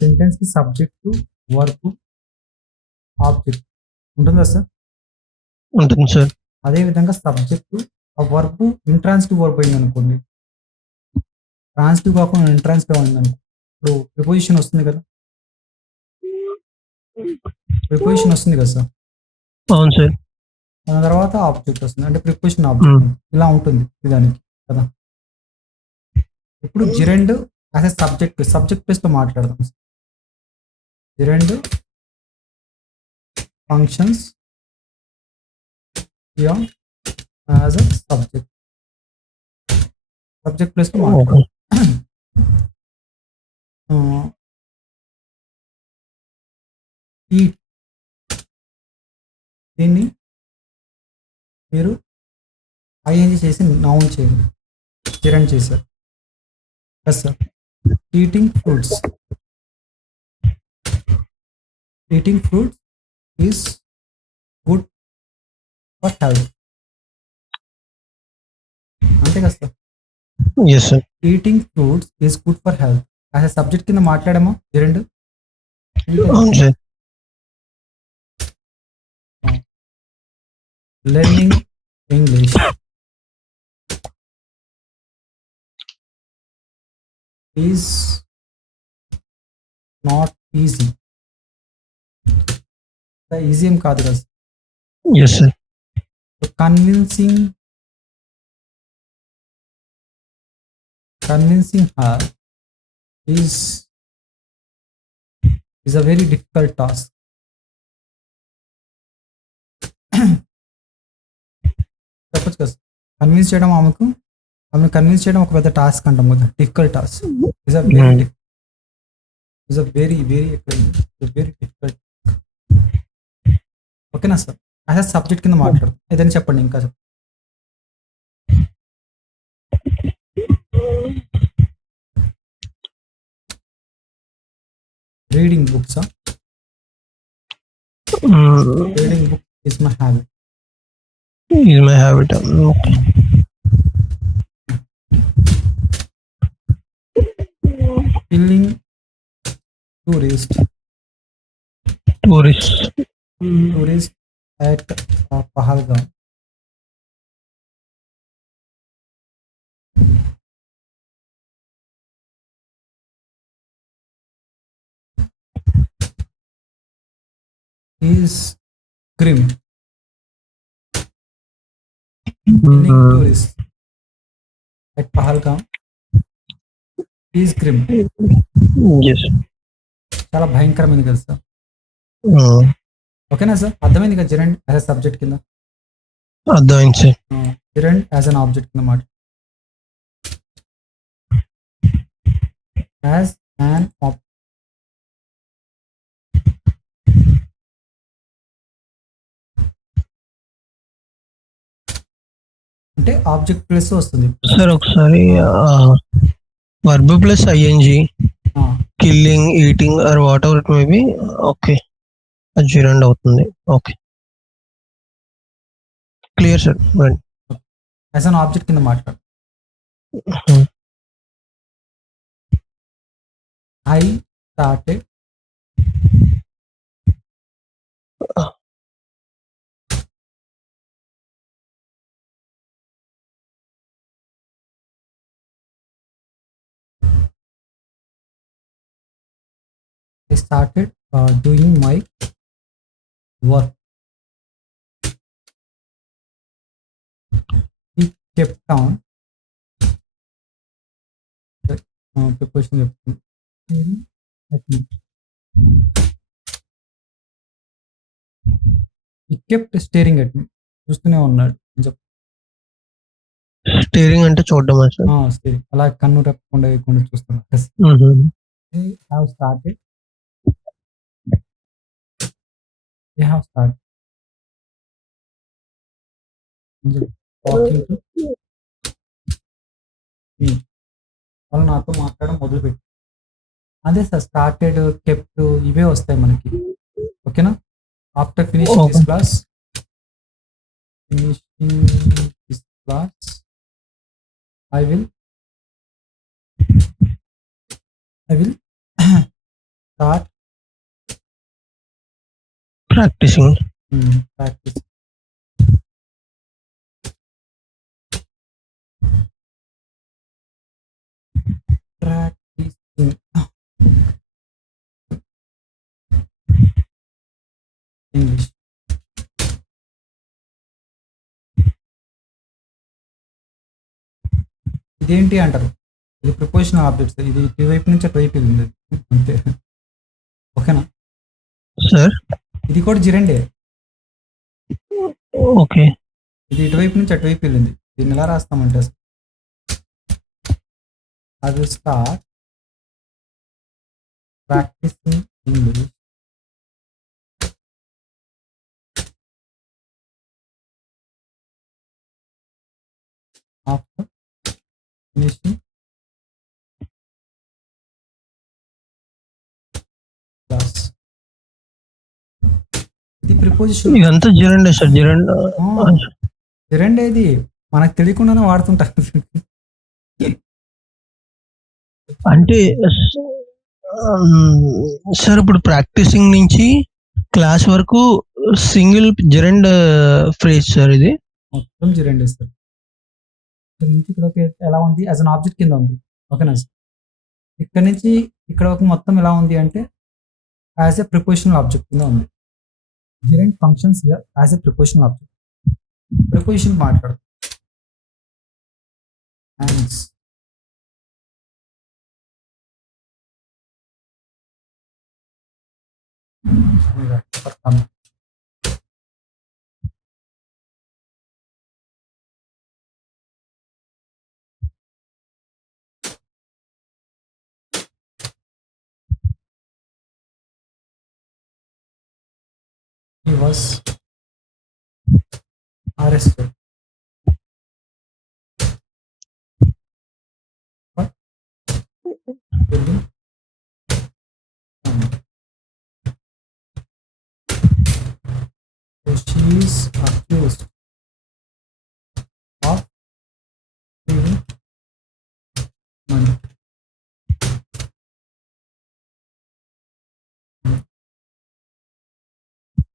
సెంటెన్స్ కి subject, verb, object ఉంటుందా సార్? ఉంటుంది సార్. అదే విధంగా సబ్జెక్టు ఆ వర్బ్ ఇంట్రాన్సిటివ్ వర్బ్ అయింది అనుకోండి, ట్రాన్సిటివ్ కాకుండా ఇంట్రాన్సిటివ్ అయింది అనుకో, ఇప్పుడు ప్రిపోజిషన్ వస్తుంది కదా, ప్రిపోజిషన్ వస్తుంది కదా సార్, అవును సార్. దాని తర్వాత ఆబ్జెక్ట్ వస్తుంది, అంటే ప్రిపోజిషన్ ఆబ్జెక్ట్ ఇలా ఉంటుంది దానికి కదా. ఇప్పుడు gerund as a subject place తో మాట్లాడదాం. Gerund functions as a subject place తో మాట్లాడదాం. ఈ దీన్ని మీరు ఐఎన్జి చేసి నౌన్ చేయండి, జిరెండ్ చేశారు. Yes sir. Eating fruits is good for health, అంతే కదా sir? Yes sir. Eating fruits is good for health as a subject కింద మాట్లాడామా జిరెండ్? అవును sir. Learning English is not easy, easy ఏం కాదు కదా. Yes sir. Convincing her is a very difficult task. చెప్పచ్చు కదా, కన్విన్స్ చేయడం ఆమెను కన్విన్స్ చేయడం ఒక పెద్ద టాస్క్ అంటాం కదా, difficult task. Is a very difficult. ఓకేనా సార్? యాజ్ అ సబ్జెక్ట్ కింద మాట్లాడు, ఏదైనా చెప్పండి ఇంకా చెప్పండి. Reading books, reading book is my habit. Is my habit. Killing tourists at Pahalgam. Is grim. Killing tourists at Pahalgam is grim. Yes. చాలా భయంకరమైనది కదా సార్. ఓకేనా సార్? అర్థమైంది కదా జిరెండ్ యాజ్ ఎ సబ్జెక్ట్ కింద? అర్థమైంది సార్. జిరెండ్ యాజ్ అన్ ఆబ్జెక్ట్ కింద మాట. యాజ్ అన్ అంటే ఆబ్జెక్ట్ ప్లస్ వస్తుంది సార్. ఒకసారి verb plus ING, killing, eating are what ever it may be, okay, అది జిరెండ్ అవుతుంది. Okay, clear sir. As an object కింద మాట్లాడు. I started doing my work. He kept on preparation at me. He kept staring at me. చూస్తూనే ఉన్నాడు. స్టీరింగ్ అంటే చూడడం sir. Steering అలా కన్ను రెప్పకుండా వేయకుండా చూస్తున్నాడు. They have started talking to me. వాళ్ళు నాతో మాట్లాడడం మొదలుపెట్టి, అదే సార్ స్టార్టెడ్, కెప్ట్ ఇవే వస్తాయి మనకి. ఓకేనా? After finishing this class I will start practising. Practice. Practising English. ఇదేంటి అంటారు, ఇది ప్రిపోజిషనల్ ఆబ్జెక్ట్స్, ఇది ఇటువైపు నుంచి అటువైపు వెళ్ళింది అంతే. ఓకేనా, సార్ ఇది కూడా జిరండే, ఓకే. ఇది ఇటువైపు నుంచి అటువైపు వెళ్ళింది. దీన్ని ఎలా రాస్తామంటే అసలు, అది start practising English after finishing class. ఇది ప్రిపోజిషన్. ఇదంతా జిరండే సార్, జిరండ్. జిరండే ఇది మనకు తెలియకుండానే వాడుతుంటారు. అంటే సార్ ఇప్పుడు ప్రాక్టీసింగ్ నుంచి క్లాస్ వరకు సింగిల్ జిరండ్ ఫ్రేజ్ సార్ ఇది. మొత్తం జిరండే సార్. ఇక్కడ నుంచి ఇక్కడ ఎలా ఉంది, యాజ్ అన్ ఆబ్జెక్ట్ కింద ఉంది. ఓకేనా సార్, ఇక్కడ నుంచి ఇక్కడ ఒక మొత్తం ఎలా ఉంది అంటే యాజ్ ఎ ప్రిపోజిషనల్ ఆబ్జెక్ట్ కింద ఉంది. Gerund functions here as a prepositional object. Preposition మాట్లాడు thanks. He was arrested. What? So she is accused.